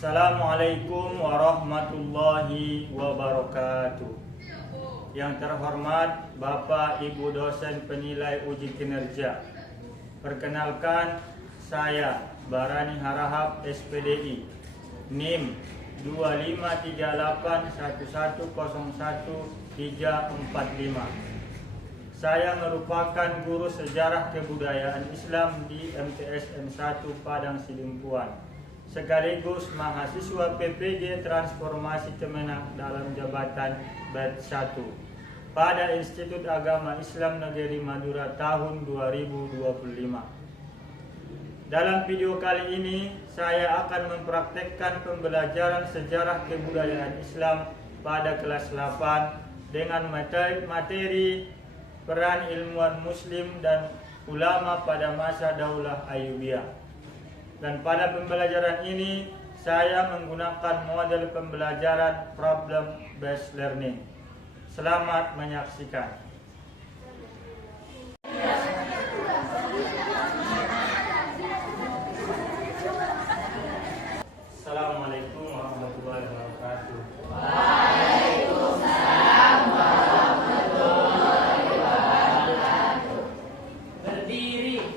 Assalamualaikum warahmatullahi wabarakatuh. Yang terhormat Bapak Ibu dosen penilai uji kinerja. Perkenalkan, saya Barani Harahap SPDI, NIM 253811011345. Saya merupakan guru sejarah kebudayaan Islam di MTS M1 Padang Sidimpuan, sekaligus mahasiswa PPG Transformasi Kemenak dalam jabatan batch 1 pada Institut Agama Islam Negeri Madura tahun 2025. Dalam video kali ini saya akan mempraktekkan pembelajaran sejarah kebudayaan Islam pada kelas 8 dengan materi peran ilmuwan muslim dan ulama pada masa Daulah Ayyubiyah. Dan pada pembelajaran ini saya menggunakan model pembelajaran problem based learning. Selamat menyaksikan. Assalamualaikum warahmatullahi wabarakatuh. Waalaikumsalam warahmatullahi wabarakatuh. Berdiri.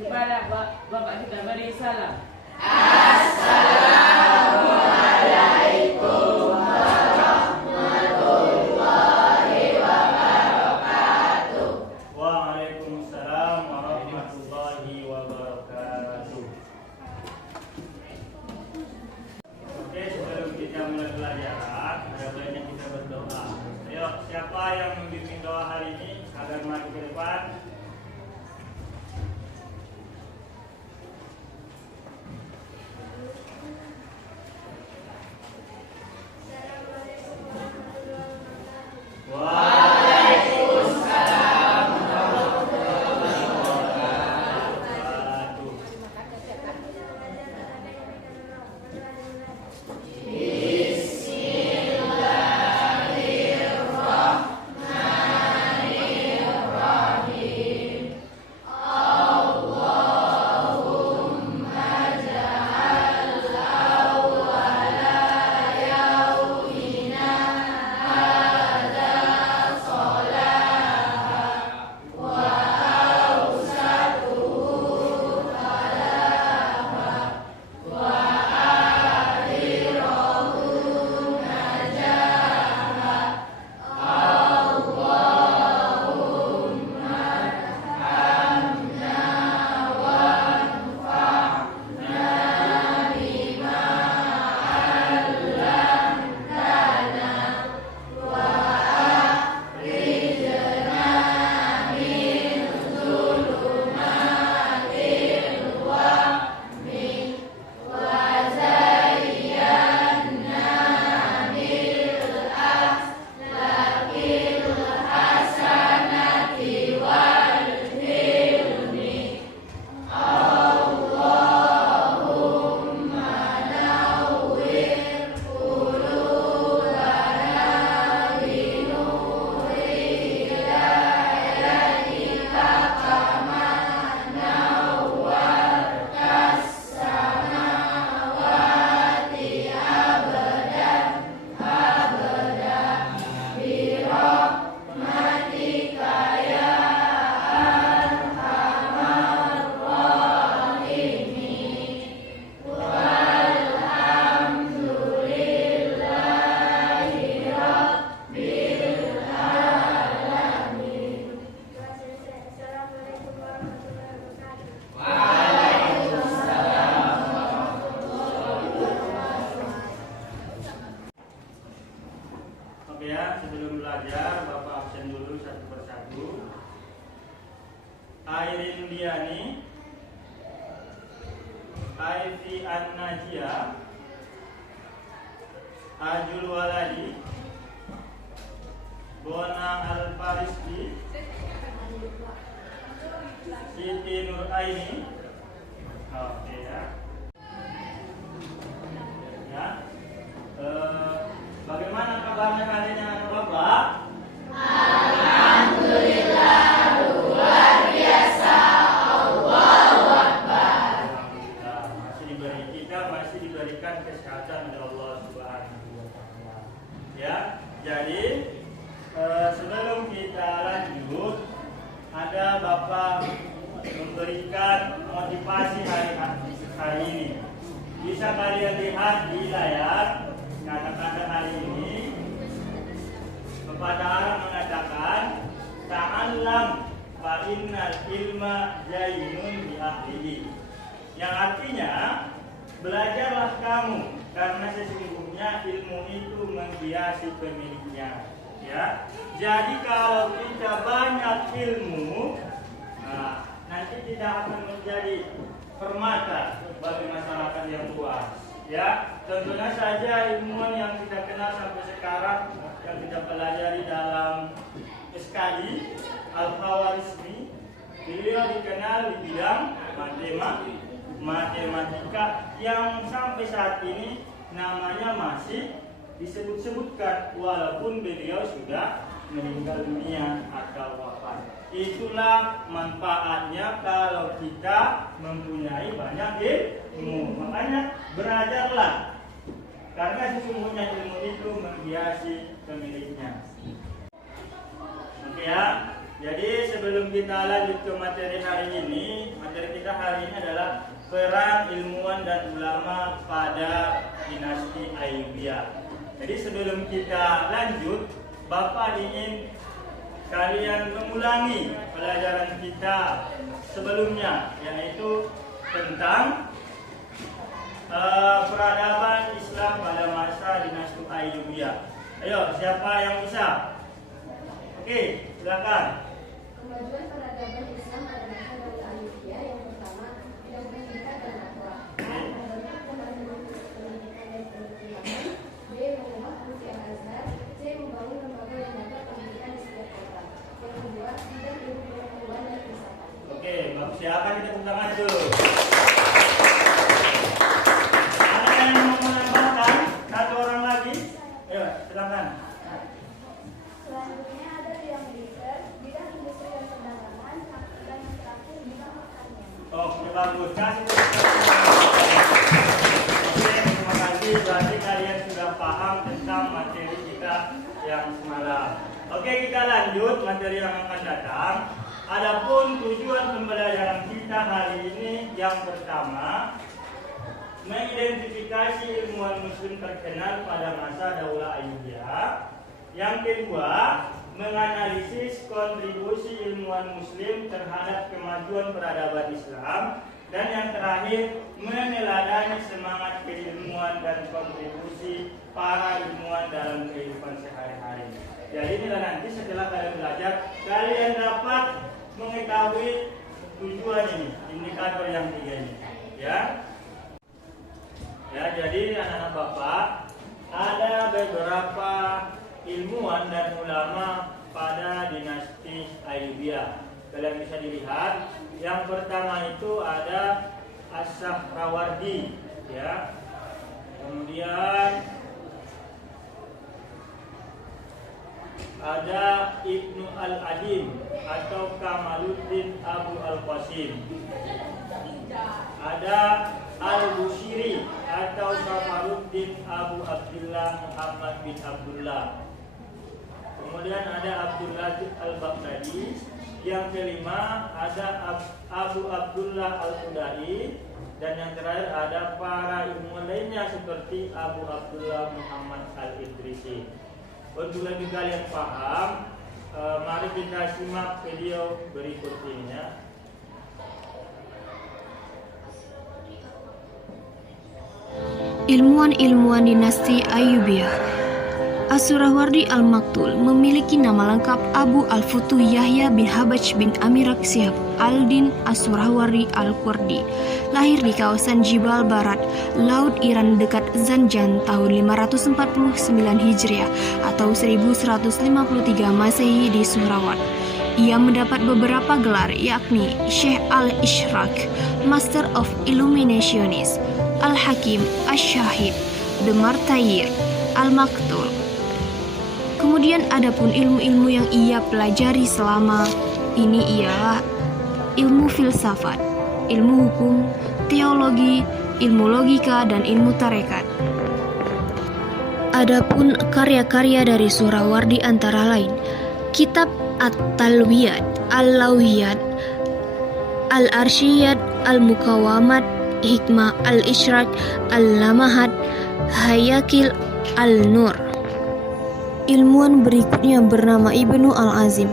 Kepada Bapak kita beri salam. Assalamualaikum warahmatullahi wabarakatuh. Waalaikumsalam warahmatullahi wabarakatuh. Oke, sebelum kita mulai pelajaran, ada baiknya kita berdoa. Ayo, siapa yang membimbing doa hari ini agar maju ke depan? Oke ya, sebelum belajar Bapak absen dulu satu persatu. Airin Diani, Aifi An-Najia, Ajul Waladi, Bona Al-Fariski, Siti Nur Aini. Oke ya. Ya. Bagaimana kabarnya kalian anak Bapak? Alhamdulillah luar biasa. Bapak memberikan motivasi hari ini. Bisa kalian lihat di layar kata-kata hari ini. Kepada Arab mengatakan ta'allam fa innal ilma zainun bi ahlihi. Yang artinya belajarlah kamu karena sesungguhnya ilmu itu menghiasi pemiliknya. Ya. Jadi kalau kita banyak ilmu, nanti tidak akan menjadi permata bagi masyarakat yang luas. Ya, tentunya saja ilmuwan yang kita kenal sampai sekarang yang kita pelajari dalam SKI Al-Khawarizmi, beliau dikenal di bidang matematika yang sampai saat ini namanya masih disebut-sebutkan walaupun beliau sudah meninggal dunia atau wafat. Itulah manfaatnya kalau kita mempunyai banyak ilmu. Makanya belajarlah, karena sesungguhnya ilmu itu menghiasi pemiliknya. Oke ya. Jadi sebelum kita lanjut ke materi hari ini, materi kita hari ini adalah peran ilmuwan dan ulama pada dinasti Ayyubiyah. Jadi sebelum kita lanjut, Bapak ingin kalian mengulangi pelajaran kita sebelumnya, yaitu tentang peradaban Islam pada masa dinasti Ayyubiyah. Ayo, siapa yang bisa? Oke, silakan. Kemajuan peradaban Islam pada masa Daula Ayyubiyah yang pertama, bidang pendidikan dan dakwah. Adanya kemajuan pendidikan dan pengetahuan. B. Mengubah Al Azhar. C. Membangun lembaga lembaga pendidikan di setiap kota. Yang kedua, bidang ilmu pengetahuan dan filsafat. Oke, silakan kita tepuk tangan dulu. Ada yang mau menambahkan? Satu orang lagi? Ayo, silakan. Selanjutnya ada bidang militer, bidang industri dan perdagangan, dan yang terakhir bidang pertanian. Oke, bagus. Kasih tepuk tangan. Oke, terima kasih. Berarti kalian sudah paham tentang materi kita yang semalam. Oke, kita lanjut materi yang akan datang. Adapun tujuan pembelajaran kita hari ini yang pertama, mengidentifikasi ilmuwan muslim terkenal pada masa Daula Ayyubiyah. Yang kedua, menganalisis kontribusi ilmuwan muslim terhadap kemajuan peradaban Islam. Dan yang terakhir, meneladani semangat keilmuan dan kontribusi para ilmuwan dalam kehidupan sehari-hari. Jadi inilah nanti setelah kalian belajar, kalian dapat mengetahui tujuan ini, indikator yang tiga ini. Ya, jadi anak-anak Bapak, ada beberapa ilmuwan dan ulama pada dinasti Ayyubiyah. Kalian bisa dilihat. Yang pertama itu ada As-Sahrawardi, ya. Kemudian ada Ibnu Al-Adim atau Kamaluddin Abu Al-Qasim. Ada Al-Bushiri atau Kamaluddin Abu Abdullah Muhammad bin Abdullah. Kemudian ada Abdul Latif Al-Baghdadi. Yang kelima ada Abu Abdullah Al-Qudai. Dan yang terakhir ada para ilmuwan lainnya seperti Abu Abdullah Muhammad Al-Idrisi. Untuk lebih kalian paham, mari kita simak video berikut ini ya. Ilmuwan-ilmuwan dinasti Ayyubiyah. As-Sahrawardi Al-Maktul memiliki nama lengkap Abu Al-Futuh Yahya bin Habaj bin Amirak Syihab Al-Din As-Sahrawardi Al-Qurdi. Lahir di kawasan Jibal Barat, Laut Iran dekat Zanjan tahun 549 Hijriah atau 1153 Masehi di Surawat. Ia mendapat beberapa gelar yakni Syekh Al-Ishraq, Master of Illuminationis, Al-Hakim, Asy-Syahid, The Martayir, Al-Maktul. Kemudian adapun ilmu-ilmu yang ia pelajari selama ini ialah ilmu filsafat, ilmu hukum, teologi, ilmu logika, dan ilmu tarekat. Adapun karya-karya dari Sahrawardi antara lain kitab At-Talwiyat, Al-Lawhiyat, Al-Arsyiyat, Al-Mukawamat, Hikmah, Al-Isyraq, Al-Lamahat, Hayakil, Al-Nur. Ilmuwan berikutnya bernama Ibnu Al-Azim.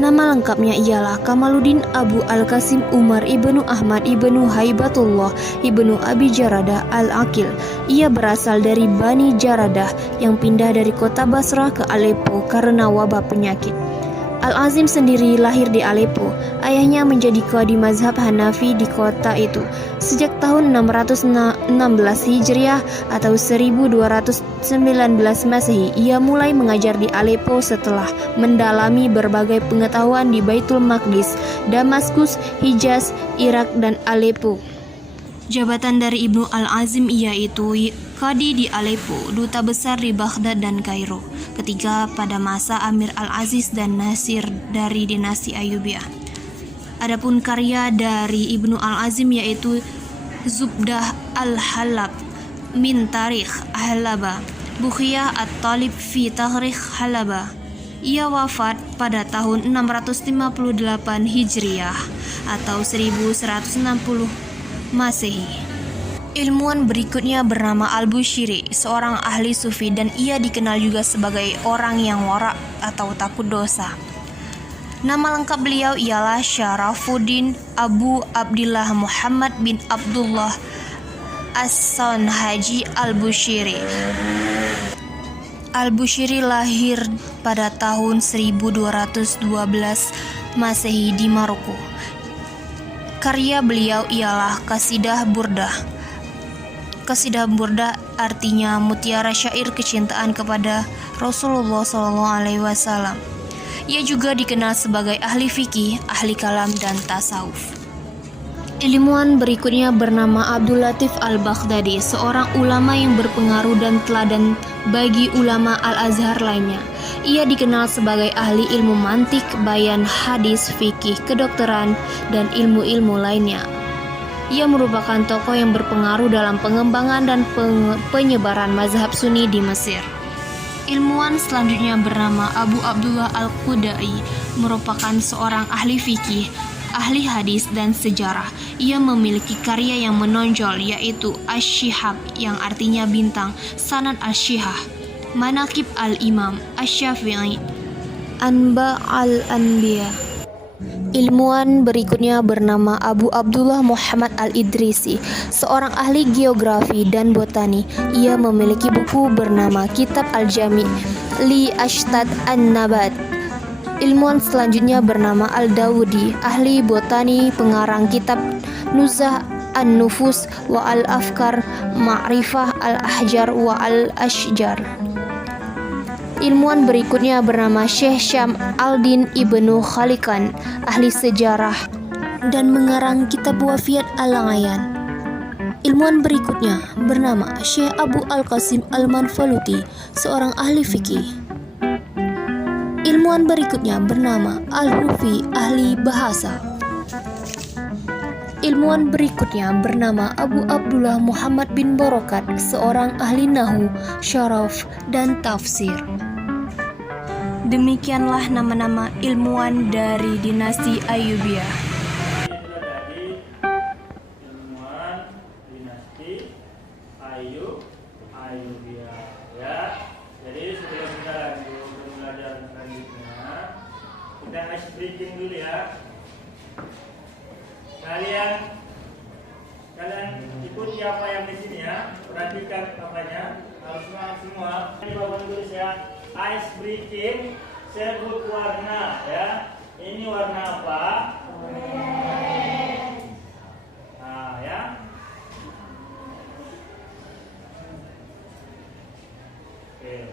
Nama lengkapnya ialah Kamaluddin Abu Al-Qasim Umar Ibnu Ahmad Ibnu Haibatullah Ibnu Abi Jaradah Al-Aqil. Ia berasal dari Bani Jaradah yang pindah dari kota Basrah ke Aleppo karena wabah penyakit. Al-Azim sendiri lahir di Aleppo. Ayahnya menjadi qadhi mazhab Hanafi di kota itu. Sejak tahun 616 Hijriah atau 1219 Masehi, ia mulai mengajar di Aleppo setelah mendalami berbagai pengetahuan di Baitul Maqdis, Damaskus, Hijaz, Irak, dan Aleppo. Jabatan dari Ibnu Al-Azim yaitu qadhi di Aleppo, duta besar di Baghdad dan Kairo, ketiga pada masa Amir Al-Aziz dan Nasir dari dinasti Ayyubiyah. Adapun karya dari Ibnu Al-Azim yaitu Zubdah Al-Halab min Tarikh Halaba, Bukhiyah At-Talib fi Tarikh Halaba. Ia wafat pada tahun 658 Hijriah atau 1160 Masehi. Ilmuwan berikutnya bernama Al-Bushiri, seorang ahli sufi, dan ia dikenal juga sebagai orang yang wara atau takut dosa. Nama lengkap beliau ialah Syarafuddin Abu Abdillah Muhammad bin Abdullah As-Sanhaji Al-Bushiri. Al-Bushiri lahir pada tahun 1212 Masehi di Maroko. Karya beliau ialah Qasidah Burdah. Qasidah Burdah artinya mutiara syair kecintaan kepada Rasulullah SAW. Ia juga dikenal sebagai ahli fikih, ahli kalam, dan tasawuf. Ilmuwan berikutnya bernama Abdul Latif Al-Baghdadi, seorang ulama yang berpengaruh dan teladan bagi ulama Al-Azhar lainnya. Ia dikenal sebagai ahli ilmu mantik, bayan, hadis, fikih, kedokteran, dan ilmu-ilmu lainnya. Ia merupakan tokoh yang berpengaruh dalam pengembangan dan penyebaran mazhab Sunni di Mesir. Ilmuwan selanjutnya bernama Abu Abdullah Al-Qudai, merupakan seorang ahli fikih, ahli hadis, dan sejarah. Ia memiliki karya yang menonjol yaitu Asy-Syihab yang artinya bintang, Sanad Asy-Syihah, Manaqib Al-Imam Asy-Syafi'i, Anba Al-Anbiya. Ilmuwan berikutnya bernama Abu Abdullah Muhammad Al-Idrisi, seorang ahli geografi dan botani. Ia memiliki buku bernama Kitab Al-Jami' li Ashtad An-Nabat. Ilmuwan selanjutnya bernama Al-Dawudi, ahli botani, pengarang kitab Nuzah An-Nufus wa Al-Afkar, Ma'rifah Al-Ahjar wa Al-Ashjar. Ilmuwan berikutnya bernama Syekh Syam Al-Din Ibnu Khalikan, ahli sejarah dan mengarang kitab Wafiyat Al-Ayan. Ilmuwan berikutnya bernama Syekh Abu Al-Qasim Al-Manfaluti, seorang ahli fikih. Ilmuwan berikutnya bernama Al-Hufi, ahli bahasa. Ilmuwan berikutnya bernama Abu Abdullah Muhammad bin Barokat, seorang ahli nahu, syaraf, dan tafsir. Demikianlah nama-nama ilmuwan dari dinasti Ayyubiyah. Itulah tadi ilmuwan dinasti Ayyubiyah, ya. Jadi sebelum kita lanjut ke pelajaran selanjutnya, kita ice breaking dulu ya. Kalian ikuti apa yang di sini ya. Perhatikan apanya. Harus semangat semua. Ini bapak tulis ya. Ice breaking, sebut warna ya. Ini warna apa? Nah ya. Oke.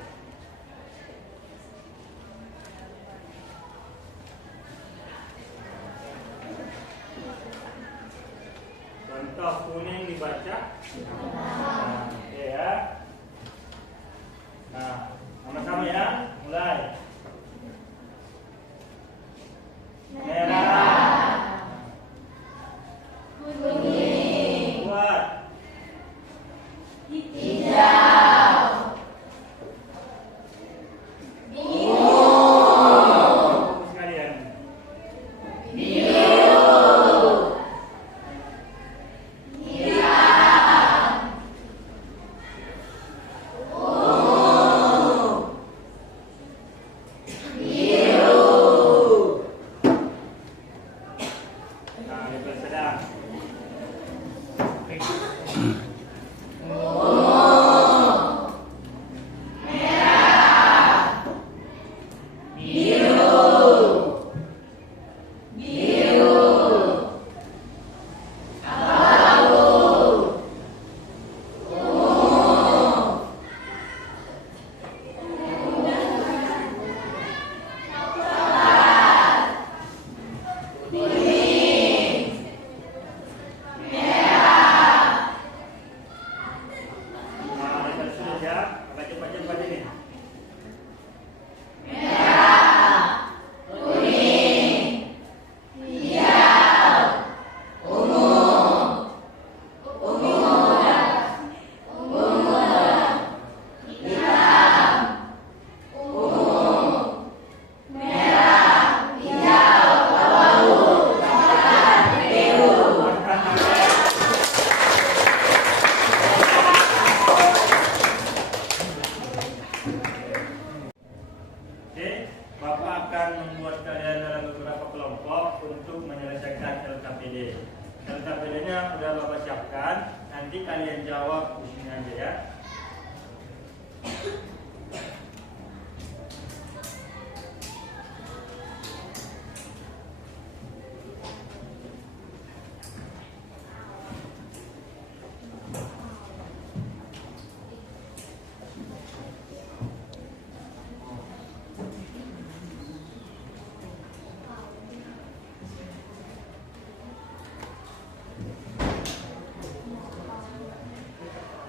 Contoh kuning dibaca. Nah, oke ya. Nah, sama-sama ya. Mulai. Merah. Kuning. Kuat. Hijau. Bingung. Sekalian bukunya udah Bapak siapkan, nanti kalian jawab di sini aja ya.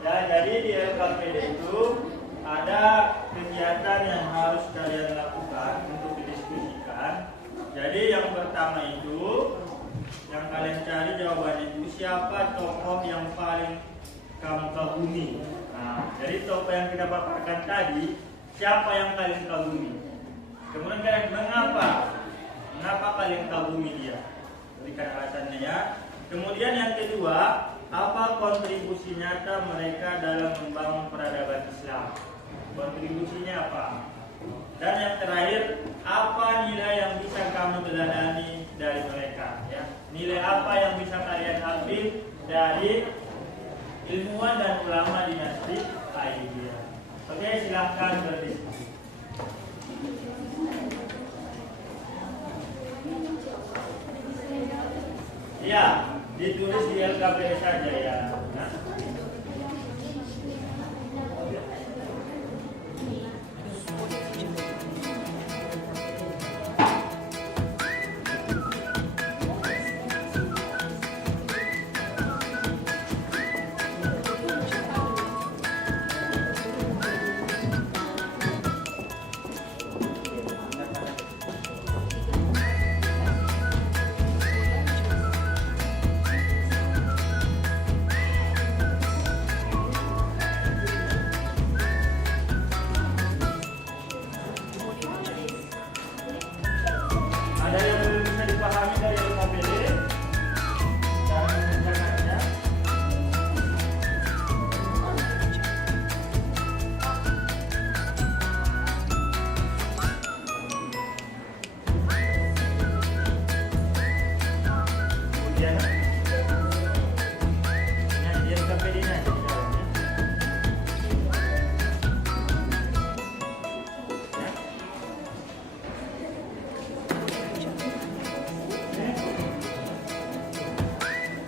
Ya, jadi di LKPD itu ada kegiatan yang harus kalian lakukan untuk didiskusikan. Jadi yang pertama itu, yang kalian cari jawaban itu siapa tokoh yang paling kamu kagumi. Nah, jadi tokoh yang kita paparkan tadi, siapa yang kalian kagumi. Kemudian kalian mengapa kalian kagumi dia? Berikan alasannya ya. Kemudian yang kedua, apa kontribusi nyata mereka dalam membangun peradaban Islam? Kontribusinya apa? Dan yang terakhir, apa nilai yang bisa kamu teladani dari mereka? Ya, nilai apa yang bisa kalian ambil dari ilmuwan dan ulama dinasti Ayyubiyah? Oke, silahkan berdiskusi. Ya, ditulis di LKPD saja ya. Nah. Ada yang belum bisa dipahami dari LKPD dan mengerjakannya? Kemudian yang di LKPD-nya di dalamnya.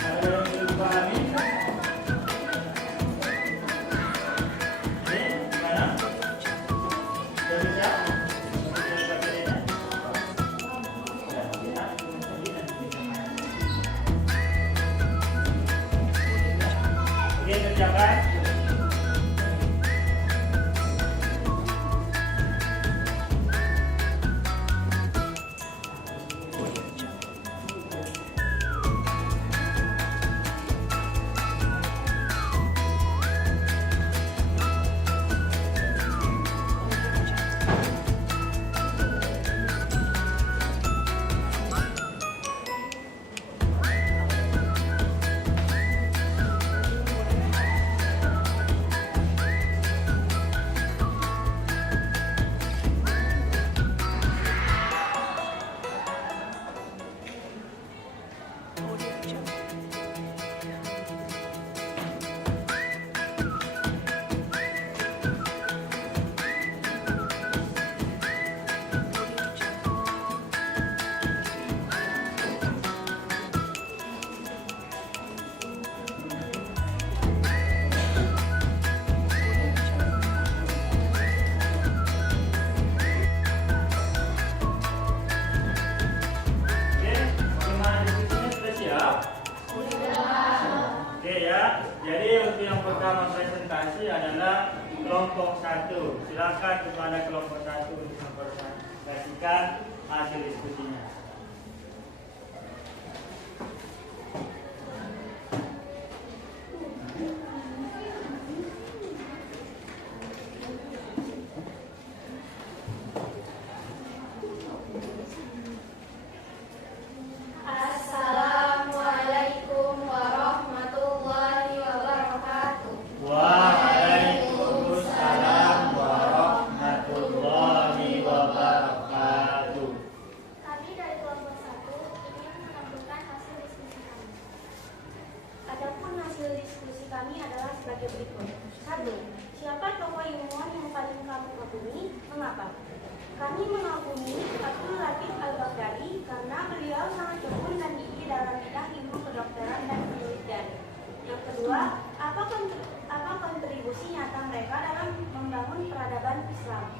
Ada yang belum dipahami? Ini mana? Sudah bisa? Di LKPD-nya? Sudah bisa? Oke, kerjakan. Oke, bagaimana diskusinya sudah siap? Oke ya, jadi untuk yang pertama presentasi adalah kelompok 1. Silakan kepada kelompok 1 untuk mempresentasikan hasil diskusinya. Assalamualaikum warahmatullahi wabarakatuh. Waalaikumsalam warahmatullahi wabarakatuh. Kami dari kami adalah sebagai berikut. 1. Siapa tokoh ilmuwan yang paling kamu kagumi? Mengapa? Kami mengagumi Abdul Latif Al-Baghdadi karena beliau sangat tekun dan gigih dalam bidang ilmu kedokteran dan penelitian. Yang kedua, apa kontribusi nyata mereka dalam membangun peradaban Islam?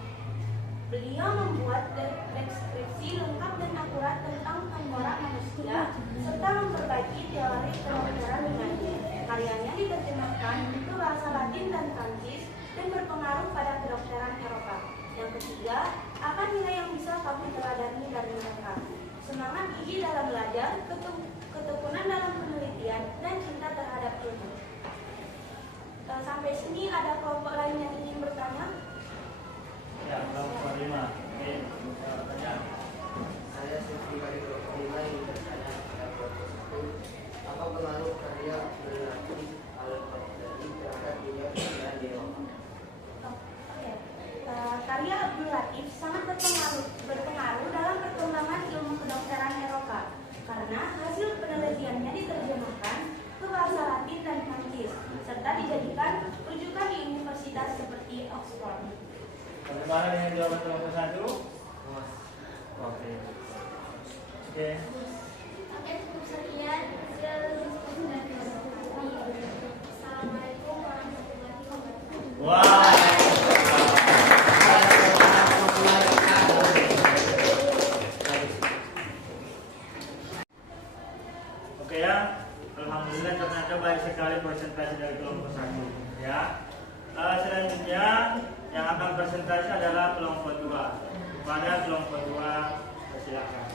Beliau membuat deskripsi lengkap dan akurat tentang tengkorak manusia serta memperbaiki teori kedokteran dengannya. Karyanya diterjemahkan ke bahasa Latin dan Prancis dan berpengaruh pada kedokteran Eropa. Yang ketiga, apa nilai yang bisa kamu teladani dari mereka? Semangat gigih dalam belajar, ketekunan dalam penelitian, dan cinta terhadap ilmu. Sampai sini ada kelompok lain yang ingin bertanya? Ya, kelompok 5. Oke, bertanya. Saya Siti dari kelompok 5 ingin bertanya pada kelompok 1. Apa pengaruh karya Abdul Al-Baghdadi terhadap dunia kedokteran di Eropa? Karya Abdul Latif sangat berpengaruh dalam perkembangan ilmu kedokteran Eropa karena hasil penelitiannya diterjemahkan ke bahasa Latin dan Prancis serta dijadikan rujukan di universitas seperti Oxford. Bagaimana dengan jawaban kelompok 1? Oke. Oke, cukup sekian. Assalamualaikum warahmatullahi wabarakatuh. Wah. Oke ya, alhamdulillah ternyata baik sekali presentasi dari kelompok 1 ya. Selanjutnya yang akan presentasi adalah kelompok 2. Pada kelompok 2 silakan.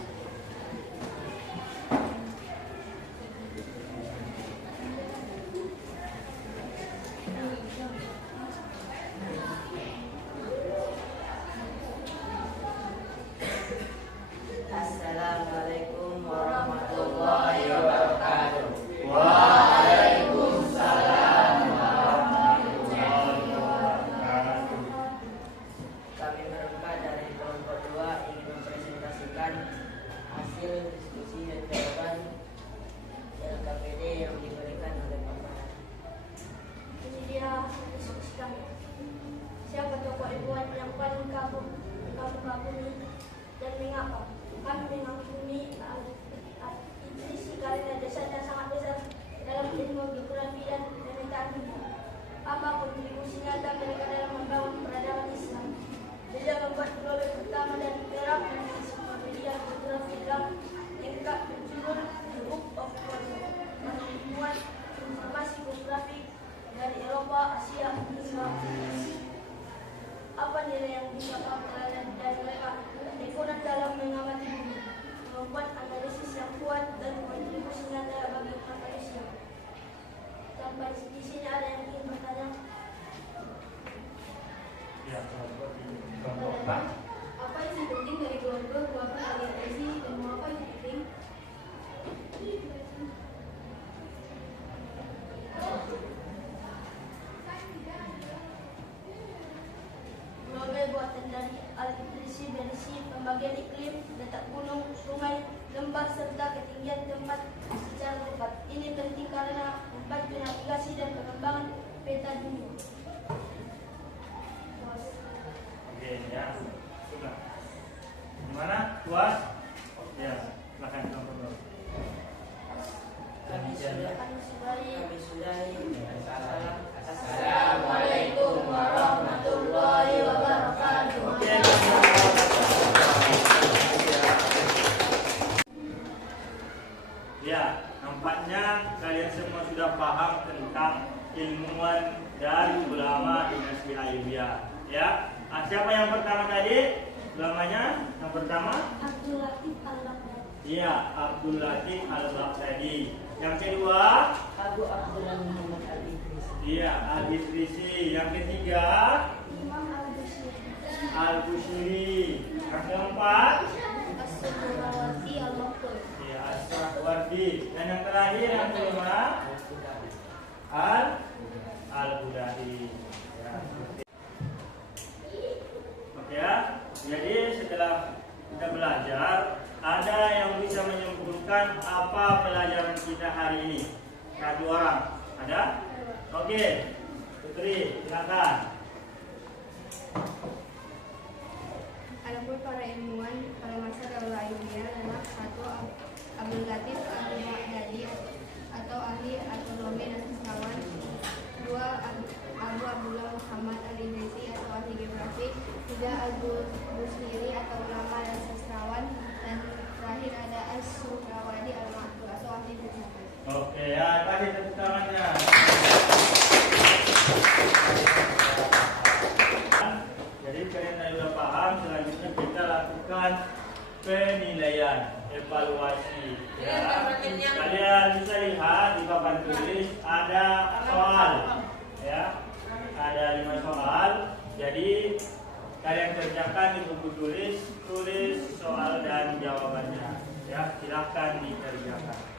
Assalamualaikum warahmatullahi wabarakatuh. Waalaikumsalam warahmatullahi wabarakatuh. Kami berempat dari kelompok 2 ingin mempresentasikan hasil diskusi dan jawaban LKPD yang diberikan oleh Pak Manat. Ini dia diskusi kami. Siapa tokoh ilmuwan yang paling kamu kagumi dan mengapa? Kami mengagumi Al-Idrisi karena jasanya sangat besar dalam ilmu geografi dan pemetaan dunia. Apa kontribusi nyata mereka dalam membangun peradaban Islam? Beliau membuat global pertama dan terang ensiklopedia geografi dalam lengkap berjudul The Book of World, memuat informasi geografi dari Eropa, Asia, hingga apa nilai yang bisa kamu teladani dari mereka? Tekun dalam mengamati bumi, membuat analisis yang kuat dan kontribusi nyata bagi umat manusia. Sampai di sini ada yang ingin bertanya? Ya, kelompok 4. Apa isi penting dari keluarga buatan aliansi dan mengapa itu penting? Global buatan dari Al-Idrisi berisi pembagian iklim, letak gunung, sungai, lembah serta ketinggian tempat secara tepat. Ini penting karena membantu navigasi dan pengembangan peta dunia. Oke ya. Sudah. Gimana? Puas? Ya, silakan kelompok 2. Kami sudahi. Assalamualaikum warahmatullahi wabarakatuh. Oke. Ya, nampaknya kalian semua sudah paham tentang ilmuwan dan ulama dinasti Ayyubiyah. Ya, siapa yang pertama tadi? Ulamanya yang pertama? Abdul Latif Al-Baghdadi. Iya, Abdul Latif Al-Baghdadi. Yang kedua? Abu Abdullah Muhammad Al-Idrisi. Iya, Al-Idrisi. Yang ketiga? Imam Al-Bushiri. Al-Bushiri. Yang keempat? As-Suhrawardi Al-Maktul. Iya, As-Suhrawardi. Dan yang terakhir yang kelima? Al-Budahi. Ya, oke ya. Jadi setelah kita belajar, ada yang bisa menyimpulkan apa pelajaran kita hari ini? Satu orang. Ada? Oke, Putri, silakan. Adapun para ilmuwan pada masa Daulah Ayyubiyah adalah satu Abdul Latif Al-Baghdadi atau ahli astronomi dan sastrawan, dua Abu Abdullah Muhammad Al-Idrisi atau ahli geografi, tiga Al-Busiri atau ulama dan sastrawan, dan terakhir ada As-Suhrawadi Al-Maktul atau ahli filsafat. Oke, ya, kasih tepuk tangannya. Jadi kalian tadi sudah paham, selanjutnya kita lakukan penilaian, evaluasi. Ya. Kalian bisa lihat di papan tulis ada soal, ya, ada 5 soal. Jadi kalian kerjakan di buku tulis soal dan jawabannya. Ya, silakan dikerjakan.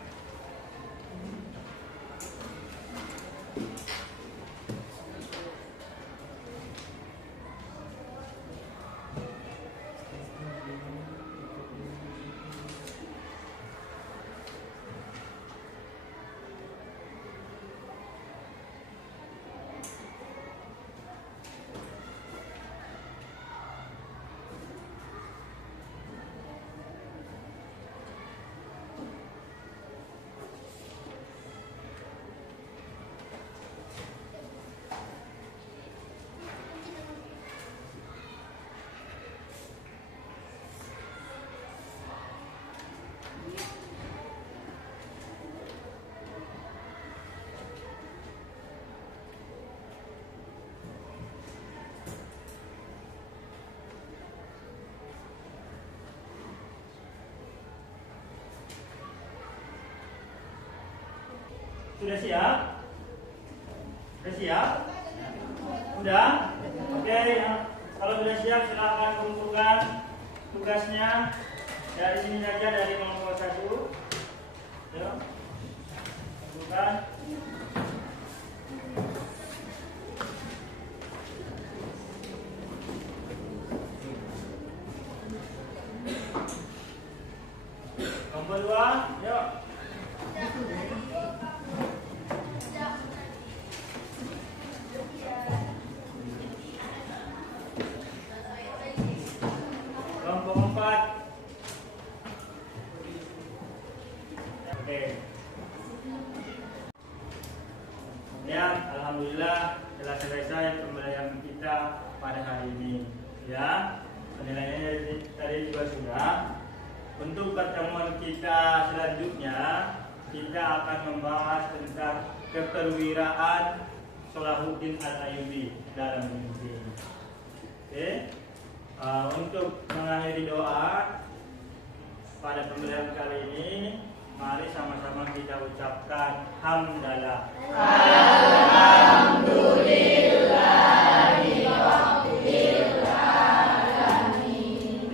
Sudah siap? Sudah siap? Udah? Oke, kalau sudah siap silakan kumpulkan tugasnya dari sini saja, dari nomor 1. Ya. Kumpulkan. Nomor 2, yuk. Kelompok 4. Oke. Ya, alhamdulillah telah selesai pembelajaran kita pada hari ini. Ya, penilaiannya tadi juga sudah. Untuk pertemuan kita selanjutnya, kita akan membahas tentang keperwiraan Salahuddin Al-Ayyubi dalam mimpi. Oke. Untuk mengakhiri doa pada pembelajaran kali ini, mari sama-sama kita ucapkan hamdalah.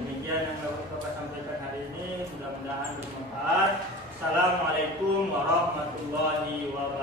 Demikian yang Bapak sampaikan hari ini, mudah-mudahan bermanfaat. Assalamualaikum warahmatullahi wabarakatuh.